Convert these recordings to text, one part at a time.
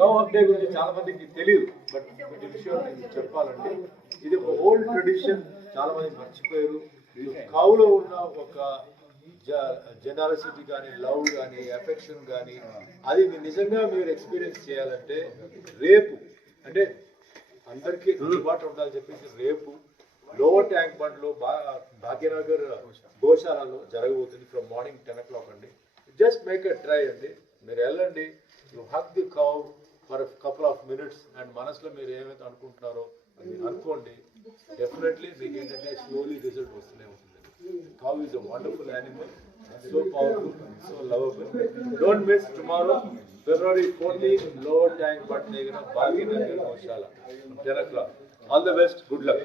Cow Haq day గురించి చాలా మందికి తెలియదు బట్ వీటి విషయం చెప్పాలంటే ఇది ఒక ఓల్డ్ ట్రెడిషన్ చాలా మంది మర్చిపోయారు. కౌలో ఉన్న ఒక జనరసిటీ కానీ లవ్ కానీ ఎఫెక్షన్ కానీ అది నిజంగా మీరు ఎక్స్పీరియన్స్ చేయాలంటే రేపు అంటే అందరికీ అందుబాటు ఉండాలని చెప్పేసి రేపు లోవర్ ట్యాంక్ బండ్లో భాగ్యనగర్ గోశాలలో జరగబోతుంది. From morning ten o'clock అండి. జస్ట్ మేక్ అ ట్రై అండి. మీరు వెళ్ళండి. You hug the cow for couple of minutes and మనసులో మీరు ఏమైతే అనుకుంటున్నారో అది అనుకోండి డెఫినెట్లీ మీకు ఏంటంటే స్లోలీ రిజల్ట్ వస్తూనే ఉంటుంది. Cow is a wonderful animal so powerful so lovable don't miss tomorrow February fourteen lower tank bund దగ్గర Bhagyanagar Goshala ten o'clock all the best good luck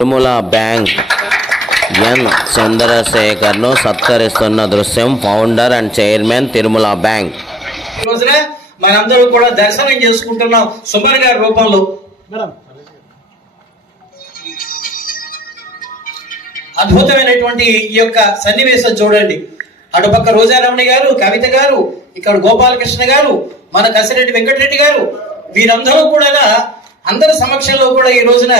Tirumala bank N చంద్రశేఖర్ను సత్కరిస్తున్న దృశ్యం founder and chairman Tirumala bank మనందరూ కూడా దర్శనం చేసుకుంటున్నాం. సుమన్ గారి రూపంలో. అద్భుతమైనటువంటి ఈ యొక్క సన్నివేశం చూడండి. అటుపక్క రోజారమణి గారు కవిత గారు ఇక్కడ గోపాలకృష్ణ గారు మన కసిరెడ్డి వెంకటరెడ్డి గారు వీరందరూ కూడా అందరి సమక్షంలో కూడా ఈ రోజున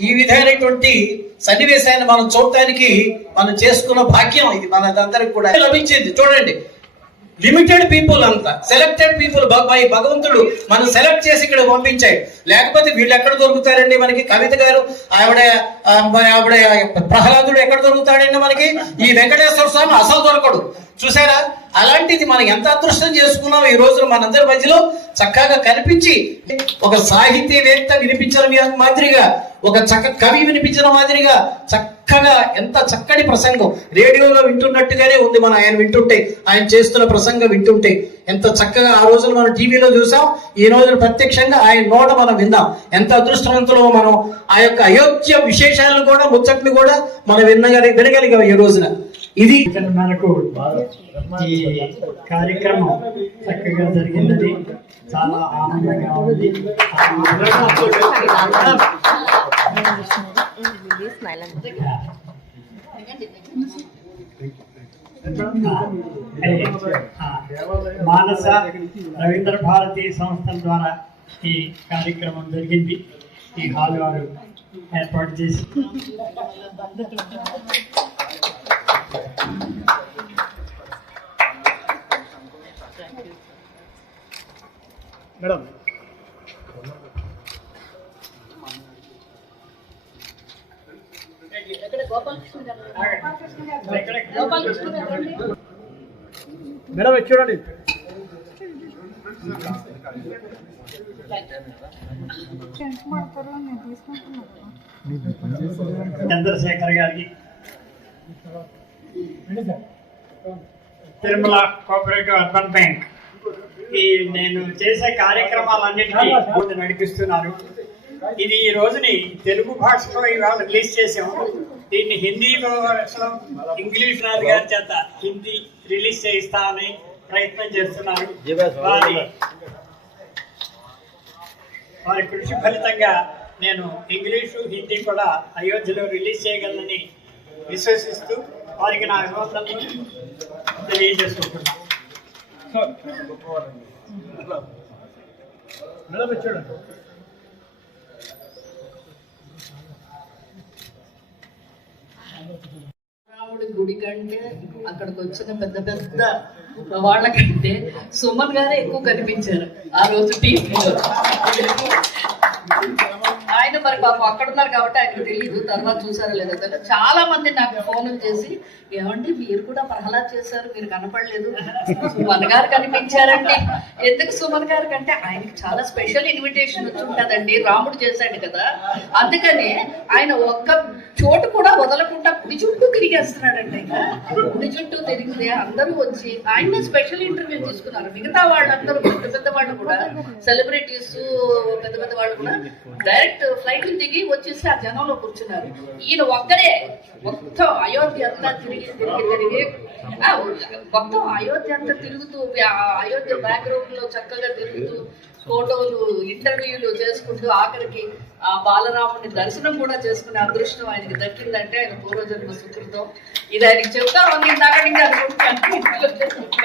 ఈ విధమైనటువంటి సన్నివేశాన్ని మనం చూడటానికి మనం చేసుకున్న భాగ్యం ఇది. మన అందరికి కూడా లభించింది. చూడండి. లిమిటెడ్ పీపుల్ అంతా. సెలెక్టెడ్ పీపుల్ బాబాయి భగవంతుడు మనం సెలెక్ట్ చేసి ఇక్కడ పంపించాయి లేకపోతే వీళ్ళు ఎక్కడ దొరుకుతారండి మనకి? కవిత గారు ఆవిడ ఆవిడ ప్రహ్లాదుడు ఎక్కడ దొరుకుతాడండి మనకి? ఈ వెంకటేశ్వర స్వామి అసలు దొరకడు. చూసారా? అలాంటిది మనం ఎంత అదృష్టం చేసుకున్నాం ఈ రోజున మనందరి మధ్యలో చక్కగా కనిపించి ఒక సాహితీవేత్త వినిపించిన మాదిరిగా ఒక చక్క కవి వినిపించిన మాదిరిగా చక్కగా ఎంత చక్కటి ప్రసంగం. రేడియోలో వింటున్నట్టుగానే ఉంది మనం ఆయన వింటుంటే ఆయన చేస్తున్న ప్రసంగం వింటుంటే. ఎంత చక్కగా ఆ రోజున మనం టీవీలో చూసాం ఈ రోజున ప్రత్యక్షంగా ఆయన నోట మనం విందాం ఎంత అదృష్టవంతులో మనం ఆ యొక్క అయోధ్య విశేషాలను కూడా ముచ్చట్ని కూడా మనం వినగలి వినగలిగాం ఈ రోజున. ఇది మనకు ఈ కార్యక్రమం చక్కగా జరిగిందని చాలా ఆనందంగా ఉంది. మానస రవీంద్ర భారతి సంస్థల ద్వారా ఈ కార్యక్రమం జరిగింది. ఈ హాల్ వారు ఏర్పాటు చేసి మేడం. మేడం చూడండి. చంద్రశేఖర్ గారికి. Tirumala cooperative urban bank. ఈ నేను చేసే కార్యక్రమాలన్నింటినీ ముందు నడిపిస్తున్నారు. ఇది ఈ రోజుని తెలుగు భాషలో ఇవాళ రిలీజ్ చేసాము దీన్ని హిందీలో ఇంగ్లీష్ రాజు గారి చేత హిందీ రిలీజ్ చేయిస్తామని ప్రయత్నం చేస్తున్నారు. వారి వారి కృషి ఫలితంగా నేను ఇంగ్లీషు హిందీ కూడా అయోధ్యలో రిలీజ్ చేయగలనని విశ్వసిస్తూ వారికి నా అభివందనలు తెలియజేసుకుంటున్నాను. మేడం ఇది రాముడి గుడి కంటే అక్కడికి వచ్చిన పెద్ద పెద్ద వాళ్ళకంటే సుమన్ గారే ఎక్కువ కనిపించారు. ఆ రోజు టీవీలో. మరి పాపం అక్కడ ఉన్నారు కాబట్టి ఆయనకు తెలియదు తర్వాత చూసారో లేదో తెలియదు చాలా మంది నాకు ఫోన్ చేసి ఏమండి మీరు కూడా ప్రహ్లాద్ చేశారు మీరు కనపడలేదు. సుమన్ గారు కనిపించారండి. ఎందుకు సుమన్ గారు? కంటే ఆయనకి చాలా స్పెషల్ ఇన్విటేషన్ వచ్చి ఉంటుందండి రాముడు చేశాడు కదా. అందుకని ఆయన ఒక్క చోటు కూడా వదలకుండా కుడి చుట్టూ తిరిగేస్తున్నాడండి ఇంకా చుట్టూ తిరిగితే అందరూ వచ్చి ఆయన స్పెషల్ ఇంటర్వ్యూ తీసుకున్నారు. మిగతా వాళ్ళందరూ పెద్ద పెద్ద వాళ్ళు కూడా సెలబ్రిటీస్ పెద్ద పెద్ద వాళ్ళు కూడా డైరెక్ట్ ఫ్లైట్ దిగి వచ్చేసి ఆ జనంలో కూర్చున్నారు. ఈయన ఒక్కడే మొత్తం అయోధ్య అంతా తిరిగి తిరిగి తిరిగి మొత్తం అయోధ్య అంతా తిరుగుతూ ఆ అయోధ్య బ్యాక్గ్రౌండ్లో చక్కగా తిరుగుతూ ఫోటోలు ఇంటర్వ్యూలు చేసుకుంటూ ఆఖరికి ఆ బాలరాముని దర్శనం కూడా చేసుకునే అదృష్టం ఆయనకి దక్కిందంటే ఆయన పూర్వజన్మ సుకృతం ఇది ఆయనకి చెప్తామని ఇందాక నుంచి అనుకుంటున్నాను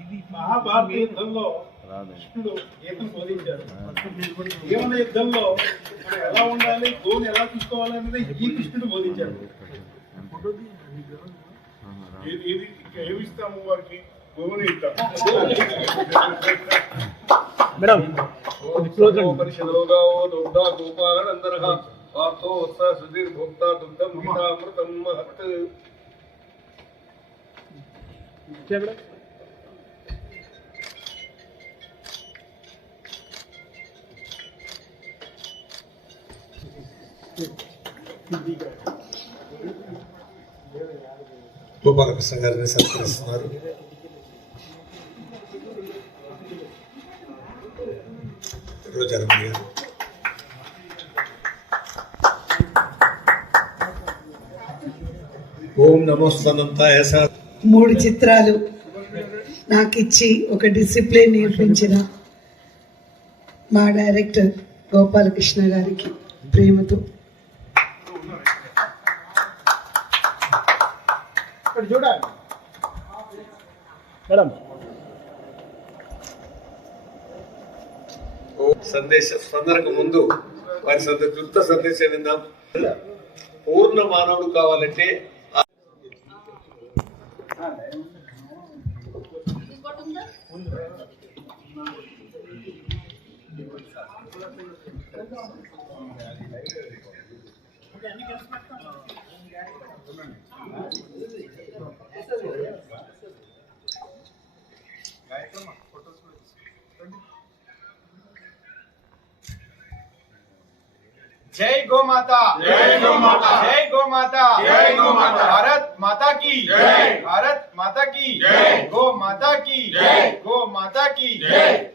ఇది మహాభారత యుద్ధంలో కృష్ణుడు గీతం బోధించారు జీవన యుద్ధంలో ఎలా ఉండాలి గోని ఎలా చూసుకోవాలి అనేది ఈ కృష్ణుడు బోధించారు ఇది ఇది ఏమిస్తాము వారికి? గోవుని ఇస్తాం మేడం గోపాలనందనః వత్స సుధీర్ భోక్తా దుగ్ధం గీతామృతం మహత్. గోపాలకృష్ణ గారిని సత్కరిస్తున్నారు రోజారమ్మ గారు. ఓం నమోస్తనంతాయ స మూడు చిత్రాలు నాకు ఇచ్చి ఒక డిసిప్లిన్ నేర్పించిన మా డైరెక్టర్ గోపాలకృష్ణ గారికి ప్రేమతో. ఇక్కడ చూడండి మేడం. సందేశ స్పందనకు ముందు వారి సంద క్లుప్త సందేశం విందాం. పూర్ణ మానవుడు కావాలంటే जय गो माता। जय गो माता। जय गो माता। जय गो माता। भारत माता की। जय। भारत माता की। जय। गो माता की। जय। गो माता की। जय।